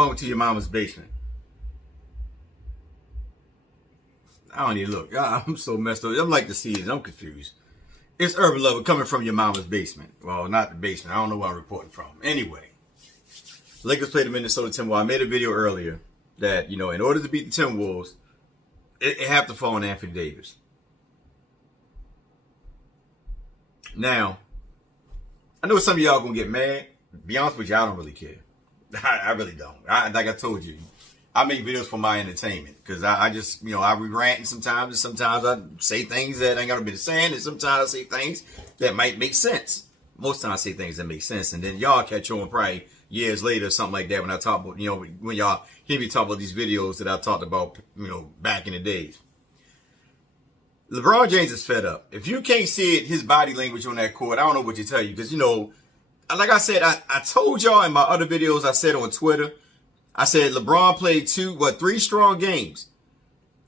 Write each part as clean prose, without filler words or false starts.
Welcome to your mama's basement. I don't even look. I'm so messed up. I'm like the season. I'm confused. It's Urban Lover coming from your mama's basement. Well, not the basement. I don't know where I'm reporting from. Anyway, Lakers played the Minnesota Timberwolves. I made a video earlier that, in order to beat the Timberwolves, it have to fall on Anthony Davis. Now, I know some of y'all gonna get mad. Be honest with you, I don't really care. I really don't. Like I told you, I make videos for my entertainment because I just, I be ranting sometimes, and sometimes I say things that I ain't gotta be saying, and sometimes I say things that might make sense. Most times I say things that make sense, and then y'all catch on probably years later or something like that when I talk about, when y'all hear me talk about these videos that I talked about, back in the days. LeBron James is fed up. If you can't see it, his body language on that court, I don't know what to tell you. Because, like I said, I told y'all in my other videos I said on Twitter, I said LeBron played 3 strong games.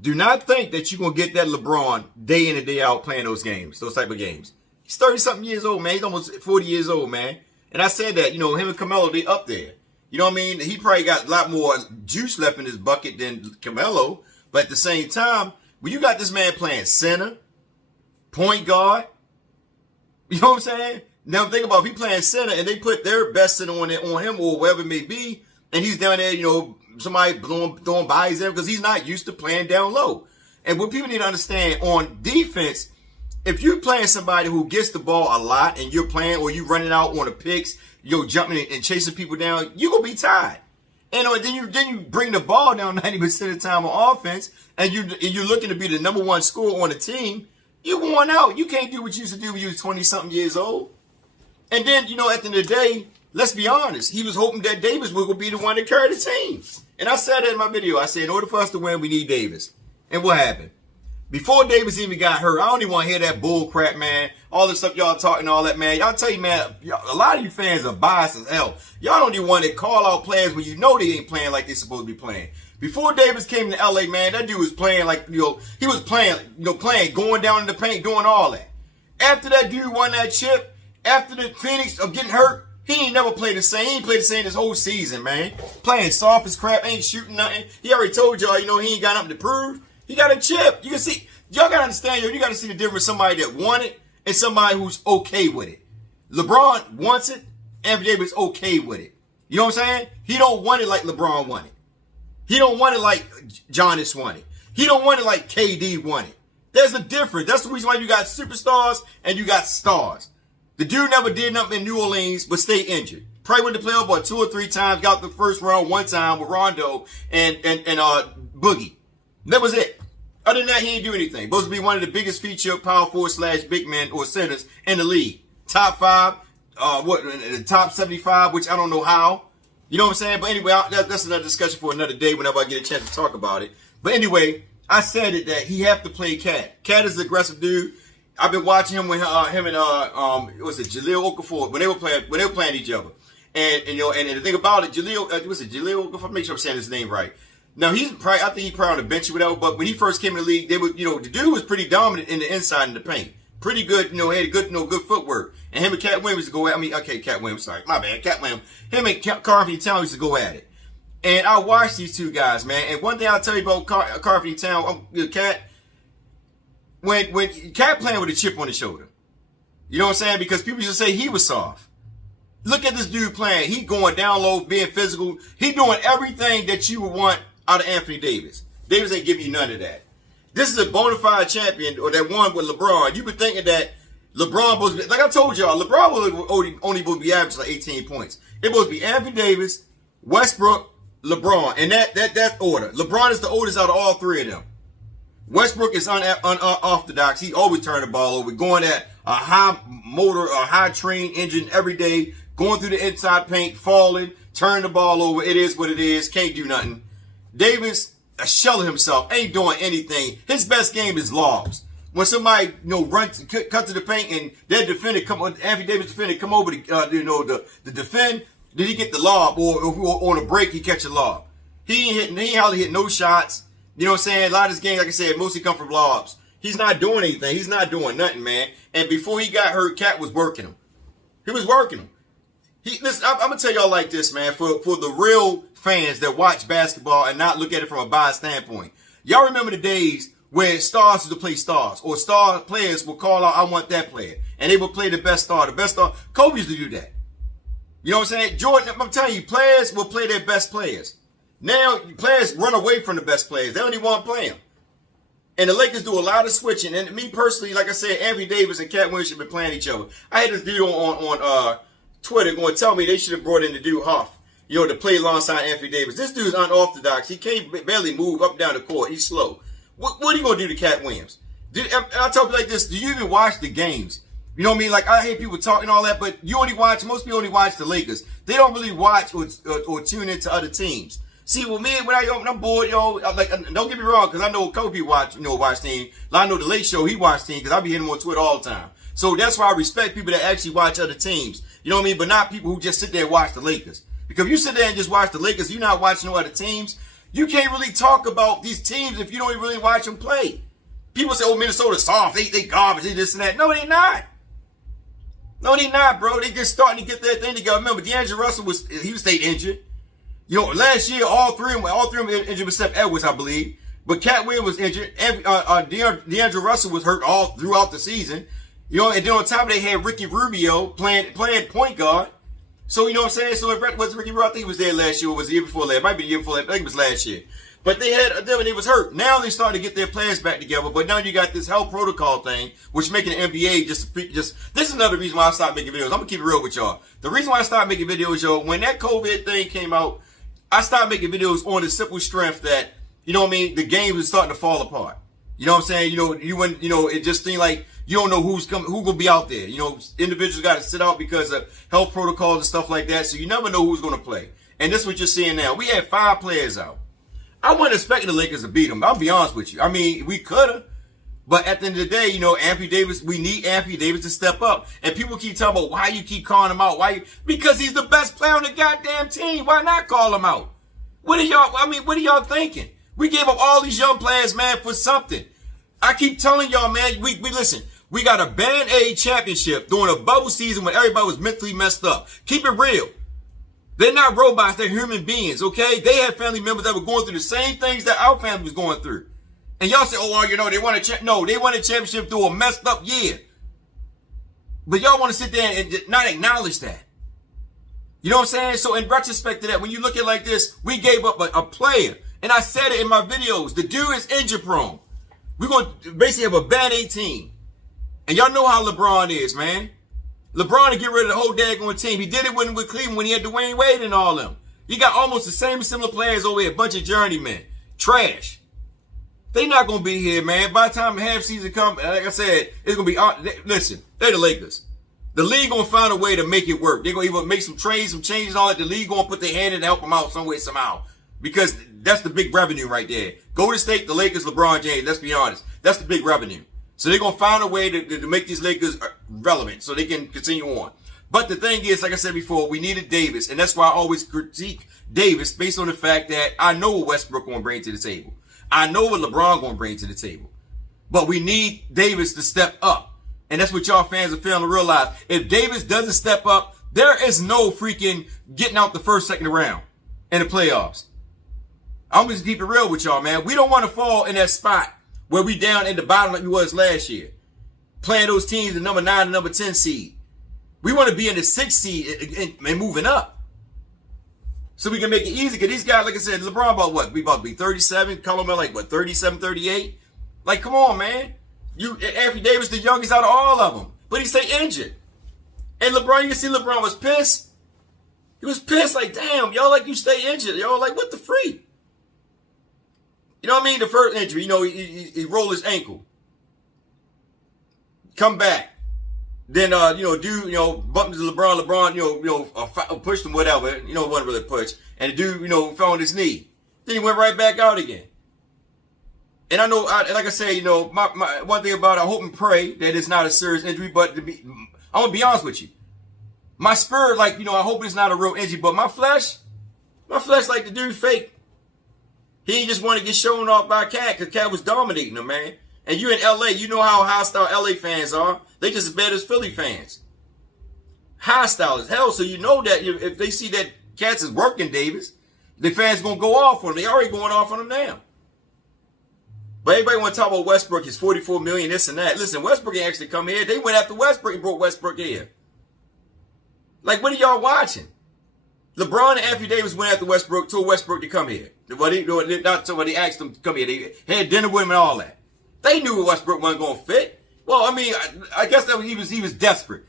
Do not think that you're going to get that LeBron day in and day out playing those games, those type of games. He's 30-something years old, man. He's almost 40 years old, man. And I said that, him and Carmelo, they up there. You know what I mean? He probably got a lot more juice left in his bucket than Carmelo. But at the same time, when you got this man playing center, point guard, you know what I'm saying? Now think about if he playing center and they put their best center on him or wherever it may be, and he's down there, somebody throwing bodies there because he's not used to playing down low. And what people need to understand on defense, if you're playing somebody who gets the ball a lot and you're playing or you running out on the picks, jumping and chasing people down, you're going to be tired. And then you bring the ball down 90% of the time on offense, and you're looking to be the number one scorer on the team. You're worn out. You can't do what you used to do when you was 20-something years old. And then, at the end of the day, let's be honest. He was hoping that Davis would be the one to carry the team. And I said that in my video. I said, in order for us to win, we need Davis. And what happened? Before Davis even got hurt, I don't even want to hear that bull crap, man. All this stuff y'all talking, all that, man. Y'all tell you, man, a lot of you fans are biased as hell. Y'all don't even want to call out players when you know they ain't playing like they're supposed to be playing. Before Davis came to LA, man, that dude was playing like, he was playing, going down in the paint, doing all that. After that dude won that chip, after the Phoenix of getting hurt, he ain't never played the same. He ain't played the same this whole season, man. Playing soft as crap, ain't shooting nothing. He already told y'all, he ain't got nothing to prove. He got a chip. You can see, y'all got to understand, you got to see the difference somebody that won it and somebody who's okay with it. LeBron wants it. Anthony Davis okay with it. You know what I'm saying? He don't want it like LeBron won it. He don't want it like Giannis won it. He don't want it like KD won it. There's a difference. That's the reason why you got superstars and you got stars. The dude never did nothing in New Orleans but stay injured. Probably went to playoff about 2 or 3 times. Got the first round one time with Rondo and Boogie. That was it. Other than that, he ain't do anything. Supposed to be one of the biggest feature power forward / big men or centers in the league. Top 5, the top 75, which I don't know how. You know what I'm saying? But anyway, that's another discussion for another day whenever I get a chance to talk about it. But anyway, I said it that he have to play Cat. Cat is an aggressive dude. I've been watching him when him and Jahlil Okafor when they were playing each other. And the thing about it, Jahlil Okafor, make sure I'm saying his name right. Now I think he's probably on the bench or whatever, but when he first came in the league, the dude was pretty dominant in the inside in the paint. Pretty good, had good footwork. And him and Cat Williams used to go at Cat Williams, sorry, my bad, Cat Williams. Him and Carl Town used to go at it. And I watched these two guys, man. And one thing I'll tell you about Carl Town, Cat, when Cat playing with a chip on his shoulder. You know what I'm saying? Because people used to say he was soft. Look at this dude playing. He going down low, being physical. He doing everything that you would want out of Anthony Davis. Davis ain't giving you none of that. This is a bona fide champion, or that won with LeBron. You been thinking that LeBron was, like I told y'all, LeBron was only supposed to be averaging like 18 points. It supposed to be Anthony Davis, Westbrook, LeBron, and that order. LeBron is the oldest out of all 3 of them. Westbrook is unorthodox. He always turn the ball over, going at a high motor, a high train engine every day, going through the inside paint, falling, turn the ball over. It is what it is. Can't do nothing. Davis, a shell of himself, ain't doing anything. His best game is lobs. When somebody, cut to the paint and their defender Anthony Davis defender come over to, the defend, did he get the lob or on a break he catch a lob? He ain't hardly hit no shots. You know what I'm saying? A lot of his games, like I said, mostly come from lobs. He's not doing anything. He's not doing nothing, man. And before he got hurt, Cat was working him. He was working him. Listen, I'm gonna tell y'all like this, man. For the real fans that watch basketball and not look at it from a biased standpoint. Y'all remember the days where stars used to play stars, or star players would call out, I want that player, and they would play the best star. The best star. Kobe used to do that. You know what I'm saying? Jordan, I'm telling you, players will play their best players. Now, players run away from the best players. They don't even want to play them. And the Lakers do a lot of switching. And me personally, like I said, Anthony Davis and Cat Williams should be playing each other. I had this dude on Twitter going to tell me they should have brought in the dude Huff, you know, to play alongside Anthony Davis. This dude's unorthodox. He can't barely move up and down the court. He's slow. What are you going to do to Cat Williams? I'll tell you like this. Do you even watch the games? You know what I mean? Like, I hate people talking all that, but most people only watch the Lakers. They don't really watch or tune into other teams. See, well, me, when I'm bored, like, don't get me wrong, because I know Kobe watch team. I know the Late Show, he watch team, because I be hitting him on Twitter all the time. So that's why I respect people that actually watch other teams. You know what I mean? But not people who just sit there and watch the Lakers. Because if you sit there and just watch the Lakers, you're not watching no other teams. You can't really talk about these teams if you don't really watch them play. People say, oh, Minnesota's soft, they garbage, they this and that. No, they're not. No, they're not, bro. They just starting to get that thing together. Remember, D'Angelo Russell he was stayed injured. You know, last year, all three of them injured except Edwards, I believe. But Cat Williams was injured. And D'Angelo Russell was hurt all throughout the season. You know, and then on top of it, they had Ricky Rubio playing point guard. So, you know what I'm saying? So, it was Ricky Rubio, I think he was there last year, or was the year before last? It might be the year before last. I think it was last year. But they had them and they was hurt. Now they're starting to get their players back together. But now you got this health protocol thing, which making the NBA just this is another reason why I stopped making videos. I'm going to keep it real with y'all. The reason why I stopped making videos, y'all, when that COVID thing came out, I started making videos on the simple strength that, you know what I mean, the game is starting to fall apart. You know what I'm saying? It just seemed like you don't know who's gonna be out there. You know, individuals got to sit out because of health protocols and stuff like that. So you never know who's gonna play. And this is what you're seeing now. We had 5 players out. I wasn't expecting the Lakers to beat them. I'll be honest with you. I mean, we could have. But at the end of the day, you know, Anthony Davis, we need Anthony Davis to step up. And people keep talking about why you keep calling him out. Because he's the best player on the goddamn team. Why not call him out? What are y'all thinking? We gave up all these young players, man, for something. I keep telling y'all, man, we listen. We got a Band-Aid championship during a bubble season when everybody was mentally messed up. Keep it real. They're not robots. They're human beings, okay? They had family members that were going through the same things that our family was going through. And y'all say, oh, well, you know, they won a championship. No, they won a championship through a messed up year. But y'all want to sit there and not acknowledge that. You know what I'm saying? So in retrospect to that, when you look at it like this, we gave up a player. And I said it in my videos. The dude is injury prone. We're going to basically have a Band-Aid team. And y'all know how LeBron is, man. LeBron to get rid of the whole daggone team. He did it with Cleveland when he had Dwayne Wade and all them. He got almost the same similar players over here. A bunch of journeymen. Trash. They not going to be here, man. By the time the half season comes, like I said, it's going to be, listen, they're the Lakers. The league going to find a way to make it work. They're going to either make some trades, some changes, and all that. The league going to put their hand in to help them out some way, somehow. Because that's the big revenue right there. Golden State, the Lakers, LeBron James, let's be honest. That's the big revenue. So they're going to find a way to make these Lakers relevant so they can continue on. But the thing is, like I said before, we needed Davis. And that's why I always critique Davis based on the fact that I know what Westbrook going to bring to the table. I know what LeBron going to bring to the table. But we need Davis to step up. And that's what y'all fans are failing to realize. If Davis doesn't step up, there is no freaking getting out the first, second round in the playoffs. I'm just keep it real with y'all, man. We don't want to fall in that spot where we down in the bottom like we was last year. Playing those teams, the number 9 and number 10 seed. We want to be in the 6th seed and moving up. So we can make it easy. Because these guys, like I said, LeBron about what? We about to be 37. Carmelo like what? 37, 38? Like, come on, man. Anthony Davis, the youngest out of all of them. But he stay injured. And LeBron, you can see LeBron was pissed. He was pissed like, damn, y'all like you stay injured. Y'all like, what the freak? You know what I mean? The first injury, you know, he rolled his ankle. Come back. Then, bumped into LeBron. LeBron, pushed him, whatever. You know, it wasn't really a push. And the dude, fell on his knee. Then he went right back out again. And I know, like I said, my one thing about it, I hope and pray that it's not a serious injury, but I'm going to be honest with you. My spirit, I hope it's not a real injury, but my flesh like the dude fake. He just want to get shown off by Cat because Cat was dominating him, man. And you in L.A., you know how hostile L.A. fans are. They just as bad as Philly fans. Hostile as hell. So you know that if they see that Cats is working Davis, The fans going to go off on him. They already going off on him now. But everybody want to talk about Westbrook, his $44 million, this and that. Listen, Westbrook ain't actually come here. They went after Westbrook and brought Westbrook here. Like, what are y'all watching? LeBron and Anthony Davis went after Westbrook, told Westbrook to come here. Not somebody asked them to come here. They had dinner with him and all that. They knew Westbrook wasn't going to fit. Well, I mean, I guess that he was desperate.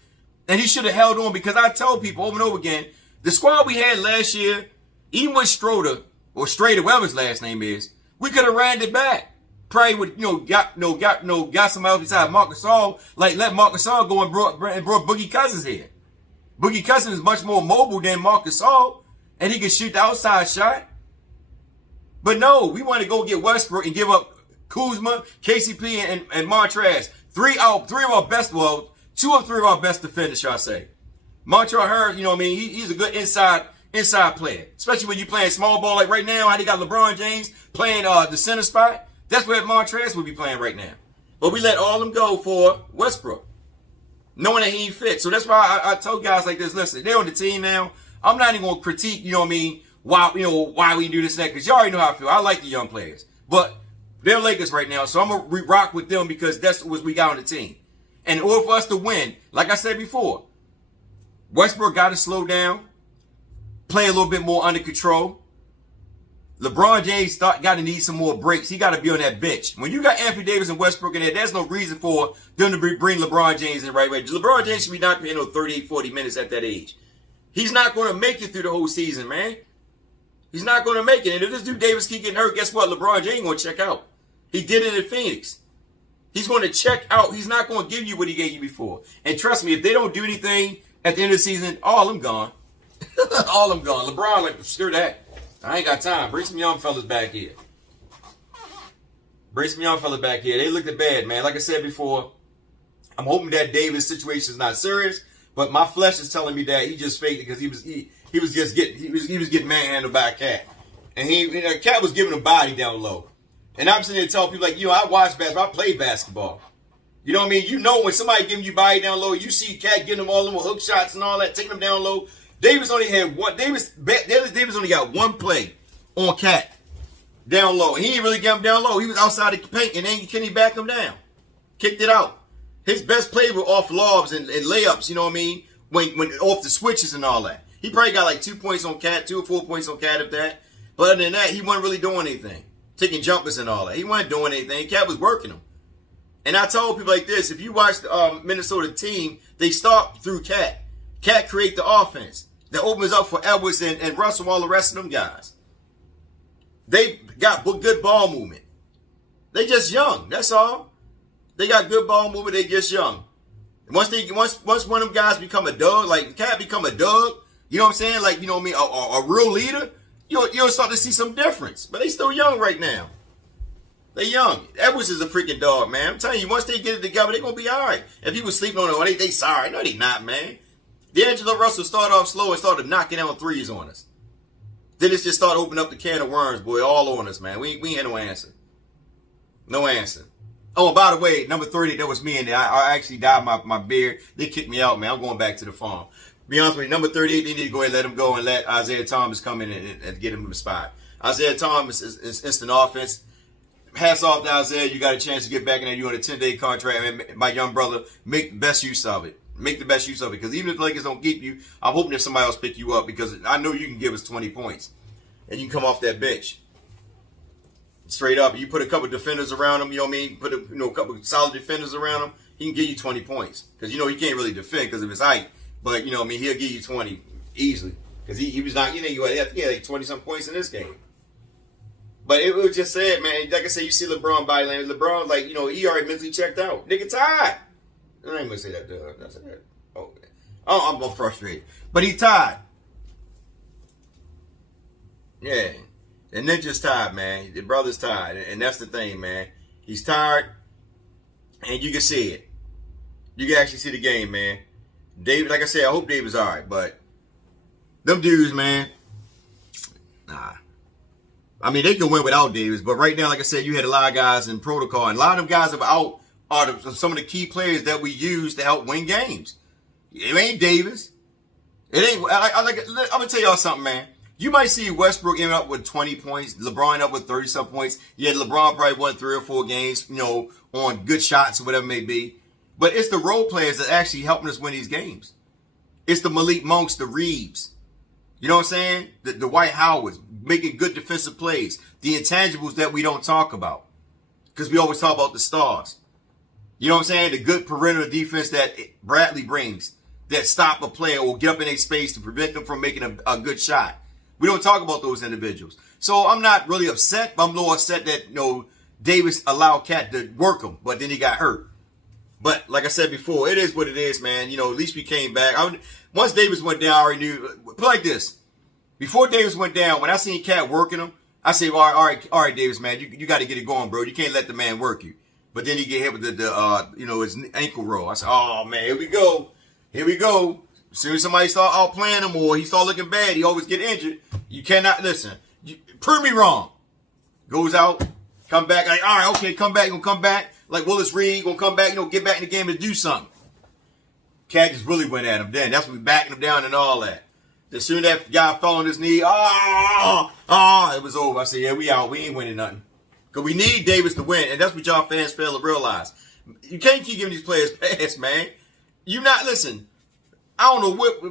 And he should have held on, because I tell people over and over again, the squad we had last year, even with Strader, whatever his last name is, we could have ran it back. Probably would, got somebody else besides Marc Gasol, like let Marc Gasol go and brought Boogie Cousins here. Boogie Cousins is much more mobile than Marc Gasol, and he can shoot the outside shot. But no, we want to go get Westbrook and give up Kuzma, KCP, and Montrezl. Two or three of our best defenders, shall I say. Montrezl Harrell, you know what I mean? He's a good inside player, especially when you're playing small ball like right now. How they got LeBron James playing the center spot. That's where Montrezl will be playing right now. But we let all of them go for Westbrook, knowing that he ain't fit. So that's why I told guys like this, listen, they're on the team now. I'm not even going to critique, you know what I mean, why we do this and that, because you already know how I feel. I like the young players. But they're Lakers right now, so I'm going to rock with them because that's what we got on the team. And in order for us to win, like I said before, Westbrook got to slow down, play a little bit more under control. LeBron James got to need some more breaks. He got to be on that bench. When you got Anthony Davis and Westbrook in there, there's no reason for them to bring LeBron James in the right way. LeBron James should be not playing no 38, 40 minutes at that age. He's not going to make it through the whole season, man. He's not going to make it. And if this dude Davis keep getting hurt, guess what? LeBron James going to check out. He did it in Phoenix. He's going to check out. He's not going to give you what he gave you before. And trust me, if they don't do anything at the end of the season, all of them gone. All of them gone. LeBron, like, screw that. I ain't got time. Bring some young fellas back here. They looked bad, man. Like I said before, I'm hoping that Davis' situation is not serious, but my flesh is telling me that he just faked it because he was getting manhandled by a cat. And Cat was giving him body down low. And I'm sitting there telling people, like, I watch basketball, I play basketball. You know what I mean? You know when somebody giving you body down low, you see Cat getting them all them hook shots and all that, taking them down low. Davis only had one. Davis only got one play on Cat down low. He didn't really get him down low. He was outside the paint, and then can he back him down? Kicked it out. His best play were off lobs and layups, you know what I mean? When off the switches and all that. He probably got like 2 points on Cat, 2 or 4 points on Cat if that. But other than that, he wasn't really doing anything. Taking jumpers and all that. He wasn't doing anything. Cat was working him. And I told people like this, if you watch the Minnesota team, they start through Cat. Cat create the offense. That opens up for Edwards and Russell and all the rest of them guys. They got good ball movement. They just young. That's all. They got good ball movement. They just young. Once one of them guys become a dog, like Cat become a dog, you know what I'm saying? Like, you know what I mean? A real leader, you'll start to see some difference. But they still young right now. They young. Edwards is a freaking dog, man. I'm telling you, once they get it together, they're going to be all right. If people sleeping on it, they sorry. No, they not, man. D'Angelo Russell started off slow and started knocking down threes on us. Then it's just started opening up the can of worms, boy, all on us, man. We ain't had no answer. No answer. Oh, by the way, number 30, that was me in there. I actually dyed my beard. They kicked me out, man. I'm going back to the farm. Be honest with you, number 38, they need to go ahead and let him go and let Isaiah Thomas come in and get him the spot. Isaiah Thomas is instant offense. Hats off to Isaiah. You got a chance to get back in there. You're on a 10-day contract. Man, my young brother, make the best use of it. Make the best use of it. Because even if the Lakers don't keep you, I'm hoping that somebody else pick you up. Because I know you can give us 20 points. And you can come off that bench. Straight up. You put a couple defenders around him. You know what I mean? Put a couple solid defenders around him. He can give you 20 points. Because, he can't really defend because of his height. But, you know what I mean? He'll give you 20 easily. Because he was not, he had like 20-some points in this game. But it was just sad, man. Like I said, you see LeBron body language. LeBron, like, he already mentally checked out. Nigga tired. I ain't gonna say that to her. That's it. Oh, I'm frustrated. But he tired. Yeah. And they're just tired, man. The brother's tired. And that's the thing, man. He's tired. And you can see it. You can actually see the game, man. David, like I said, I hope David's all right. But them dudes, man, nah. I mean, they can win without Davis. But right now, like I said, you had a lot of guys in protocol. And a lot of them guys are out. Are some of the key players that we use to help win games. It ain't Davis. It ain't. I'm gonna tell y'all something, man. You might see Westbrook end up with 20 points, LeBron up with 30-some points. Yeah, LeBron probably won 3 or 4 games, you know, on good shots or whatever it may be. But it's the role players that actually helping us win these games. It's the Malik Monks, the Reeves. You know what I'm saying? The Dwight Howards, making good defensive plays. The intangibles that we don't talk about. Because we always talk about the stars. You know what I'm saying? The good perimeter defense that Bradley brings. That stop a player or get up in a space to prevent them from making a good shot. We don't talk about those individuals. So I'm not really upset. I'm a little upset that, you know, Davis allowed Cat to work him, but then he got hurt. But like I said before, it is what it is, man. You know, at least we came back. Once Davis went down, I already knew. Put like this. Before Davis went down, when I seen Cat working him, I said, all right, Davis, man, you got to get it going, bro. You can't let the man work you. But then he get hit with his ankle roll. I said, oh, man, here we go. Here we go. As soon as somebody start outplaying him or he start looking bad, he always get injured. You cannot listen. Prove me wrong. Goes out, come back. Like, all right, okay, come back. You gonna come back? Like Willis Reed gonna come back. You know, get back in the game and do something. Cat just really went at him. Then that's when we backing him down and all that. As soon as that guy fell on his knee, it was over. I said, yeah, we out. We ain't winning nothing. Because we need Davis to win, and that's what y'all fans fail to realize. You can't keep giving these players pass, man. You not listen. I don't know what.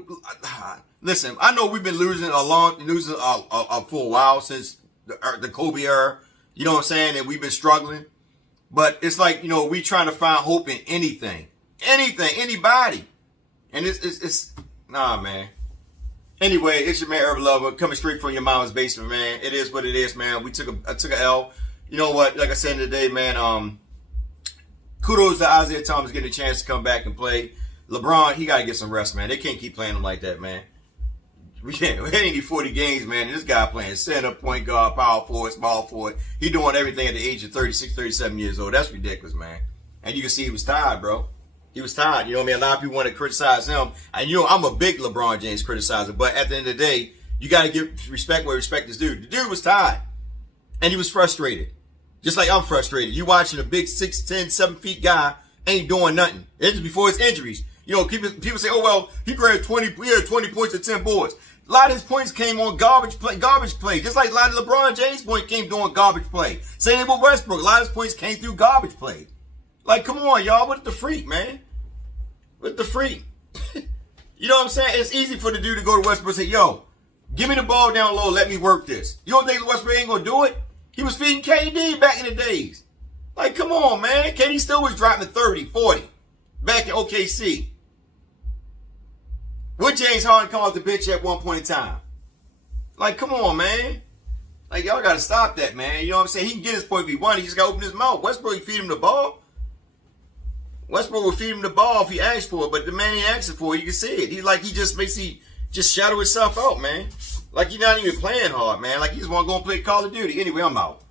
Listen, I know we've been losing for a while since the Kobe era. You know what I'm saying? And we've been struggling. But it's like, you know, we trying to find hope in anything, anybody, and it's nah, man. Anyway, it's your man Urban Lover coming straight from your mama's basement, man. It is what it is, man. I took a L. You know what? Like I said today, man. Kudos to Isaiah Thomas getting a chance to come back and play. LeBron, he got to get some rest, man. They can't keep playing him like that, man. We ain't need 40 games, man. And this guy playing center, point guard, power forward, small forward. He doing everything at the age of 36, 37 years old. That's ridiculous, man. And you can see he was tired, bro. He was tired. You know what I mean? A lot of people want to criticize him. And, you know, I'm a big LeBron James criticizer. But at the end of the day, you got to give respect where respect is due. The dude was tired. And he was frustrated. Just like I'm frustrated. You watching a big 6'10", 7 feet guy ain't doing nothing. It's before his injuries. You know, people say, oh, well, he grabbed 20 points and 10 boards. A lot of his points came on garbage play. Just like a lot of LeBron James' points came doing garbage play. Same thing with Westbrook. A lot of his points came through garbage play. Like, come on, y'all. What the freak, man? What the freak? You know what I'm saying? It's easy for the dude to go to Westbrook and say, yo, give me the ball down low. Let me work this. You don't think Westbrook ain't going to do it? He was feeding KD back in the days. Like, come on, man. KD still was dropping 30, 40 back in OKC. Would James Harden come off the bench at one point in time? Like, come on, man. Like, y'all got to stop that, man. You know what I'm saying? He can get his point if he wants. He just got to open his mouth. Westbrook, he feed him the ball. Westbrook will feed him the ball if he asks for it, but the man ain't asking for it. You can see it. He just shadow himself out, man. Like, he's not even playing hard, man. Like, he just want to go and play Call of Duty. Anyway, I'm out.